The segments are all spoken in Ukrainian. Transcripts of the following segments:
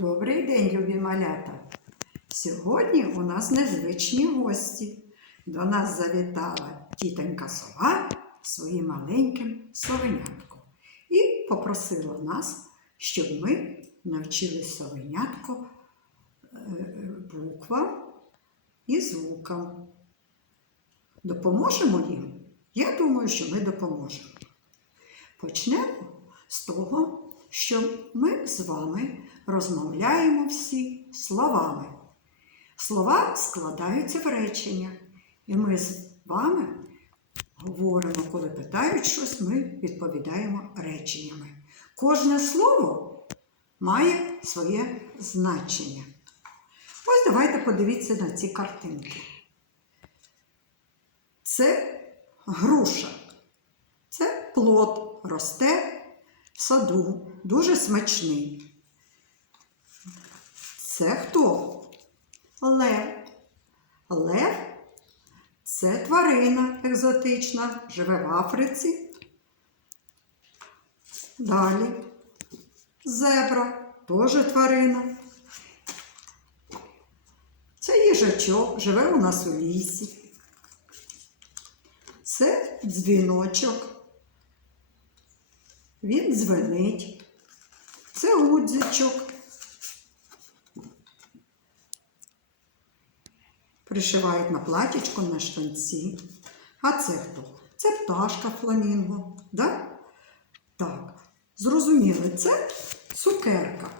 Добрий день, любі малята! Сьогодні у нас незвичні гості. До нас завітала тітонька сова своїм маленьким совенятком і попросила нас, щоб ми навчили совенятко е, буквам і звукам. Допоможемо їм? Я думаю, що ми допоможемо. Почнемо з того, що ми з вами розмовляємо всі словами. Слова складаються в речення, і ми з вами говоримо, коли питають щось, ми відповідаємо реченнями. Кожне слово має своє значення. Ось давайте подивіться на ці картинки. Це груша. Це плод росте саду, дуже смачний. Це хто? Лев. Лев це тварина екзотична, живе в Африці. Далі. Зебра теж тварина. Це їжачок, живе у нас у лісі. Це дзвіночок. Він дзвенить. Це гудзичок. Пришивають на платічко на штанці. А це хто? Це пташка фламінго. Да? Так, зрозуміли, це цукерка.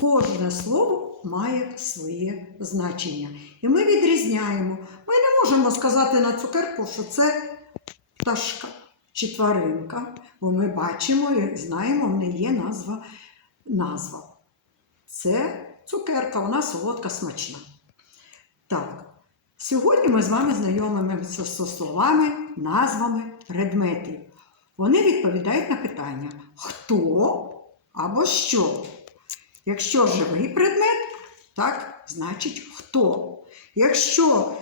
Кожне слово має своє значення. І ми відрізняємо. Ми не можемо сказати на цукерку, що це пташка чи тваринка, бо ми бачимо і знаємо, в неї є назва. назва. Це цукерка, вона солодка, смачна. Так, сьогодні ми з вами знайомимося зі словами, назвами предметів. Вони відповідають на питання хто або що. Якщо живий предмет, так, значить хто. Якщо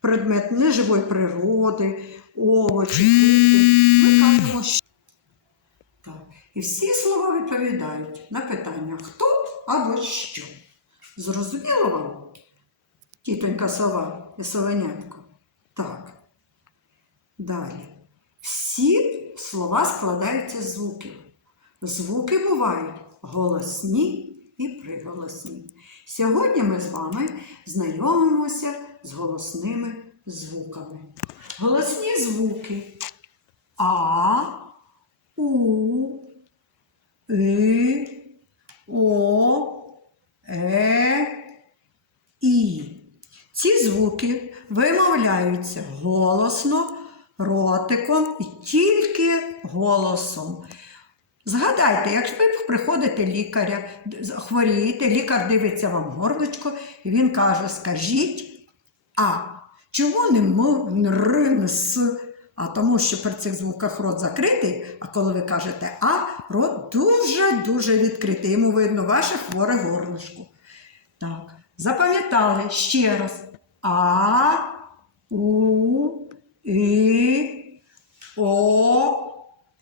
предмет неживої природи, овочі, фрукти, що. Так. І всі слова відповідають на питання хто або що. Зрозуміло вам? Тітонька сова і совенятко. Так. Далі. Всі слова складаються з звуків. Звуки бувають голосні і приголосні. Сьогодні ми з вами знайомимося з голосними звуками. Голосні звуки А, У, И, О, Е, І. Ці звуки вимовляються голосно, ротиком і тільки голосом. Згадайте, якщо ви приходите лікаря, хворієте, лікар дивиться вам горлочко, і він каже: скажіть А. Чому не м, не р, не с? А тому, що при цих звуках рот закритий, а коли ви кажете А, рот дуже-дуже відкритий. Йому видно ваше хворе горлишко. Так, запам'ятали ще раз. А, У, І, О,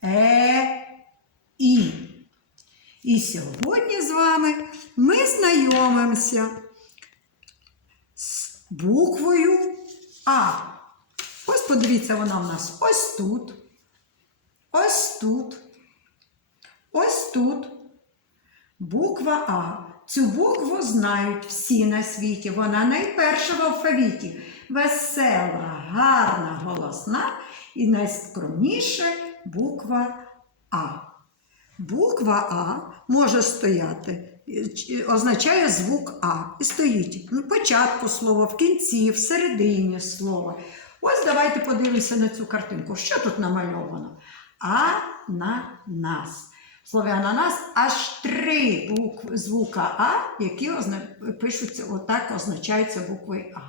Е, І. І сьогодні з вами ми знайомимося з буквою А. Ось подивіться, вона в нас ось тут, ось тут, ось тут. Буква А. Цю букву знають всі на світі. Вона найперша в алфавіті. Весела, гарна, голосна і найскромніша буква А. Буква А може стояти, означає звук А. І стоїть на початку слова, в кінці, в середині слова. Ось давайте подивимося на цю картинку. Що тут намальовано? Ананас. В слові ананас аж три букви звука А, які озна... пишуться отак, означаються буквою А.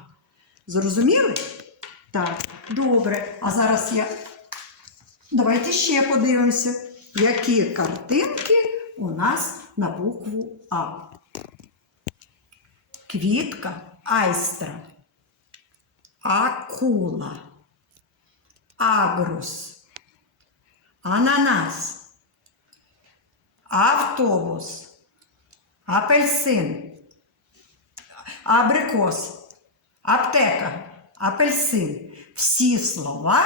Зрозуміли? Так, добре. А зараз я. Давайте ще подивимося, які картинки у нас на букву А. Квітка айстра. Акула. Агрус. Ананас автобус, апельсин, абрикос, аптека, апельсин. Всі слова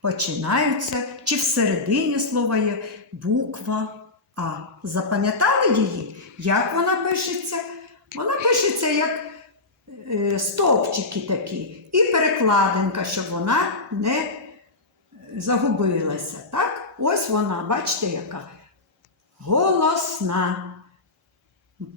починаються, чи всередині слова є буква А. Запам'ятали її? Як вона пишеться? Вона пишеться як е, стовпчики такі, і перекладинка, щоб вона не загубилася. Так? Ось вона, бачите, яка голосна.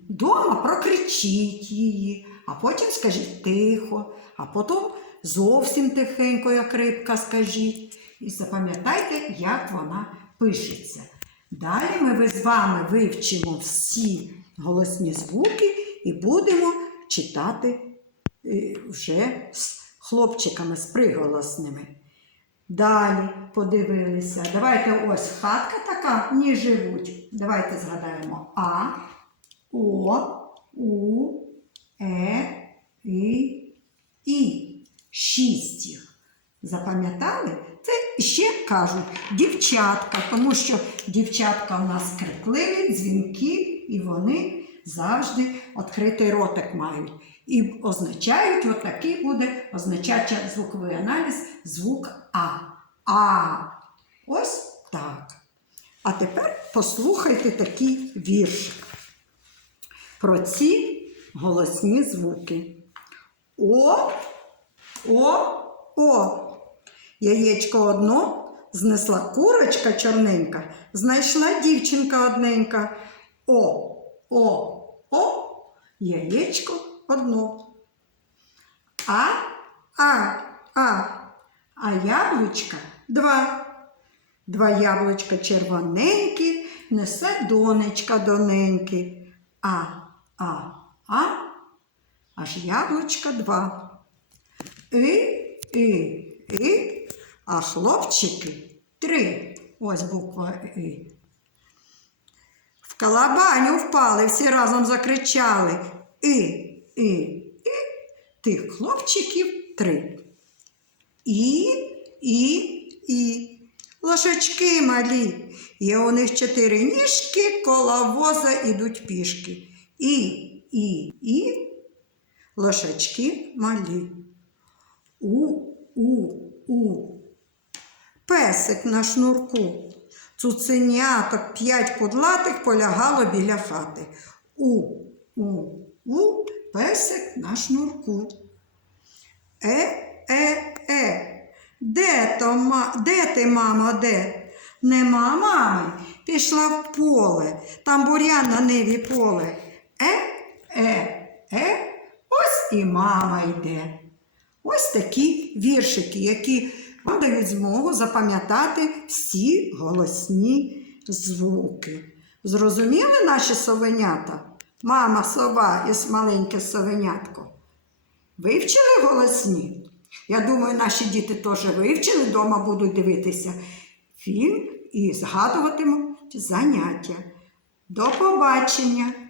Дома прокричіть її, а потім скажіть тихо, а потім зовсім тихенько, як рибка, скажіть. І запам'ятайте, як вона пишеться. Далі ми з вами вивчимо всі голосні звуки і будемо читати вже з хлопчиками, з приголосними. Далі подивилися. Давайте ось хатка така, ні живуть. Давайте згадаємо А, О, У, Е, І, І. Шість їх. Запам'ятали? Це ще кажуть дівчатка, тому що дівчатка у нас крикливі, дзвінки, і вони завжди відкритий ротик мають. І означають, отакий буде означати звуковий аналіз, звук А. А. Ось так. А тепер послухайте такий віршик про ці голосні звуки. О, о, о. Яєчко одно знесла курочка чорненька, знайшла дівчинка одненька. О, о, о, яєчко одно. А, а, а, а яблучка два. Два яблучка червоненькі, несе донечка доненьки. А, а, а, аж яблучка два. І, і, і, а хлопчики три. Ось буква І. В калабаню впали, всі разом закричали. І, і, і. Тих хлопчиків три. І, і, і. Лошачки малі. Є у них чотири ніжки, коло воза ідуть пішки. І, і, і. Лошачки малі. У, у, у. Песик на шнурку. Цуценяток п'ять кудлатих полягало біля хати. У, у, у, песик на шнурку. Е, е, е. Де, то, ма... де ти, мамо, де? Нема мами. Пішла в поле, там бурян на ниві поле. Е, е, е, ось і мама йде. Ось такі віршики, які вам дають змогу запам'ятати всі голосні звуки. Зрозуміли наші совенята? Мама сова і маленьке совенятко. Вивчили голосні? Я думаю, наші діти теж вивчили, вдома будуть дивитися фільм і згадуватимуть заняття. До побачення!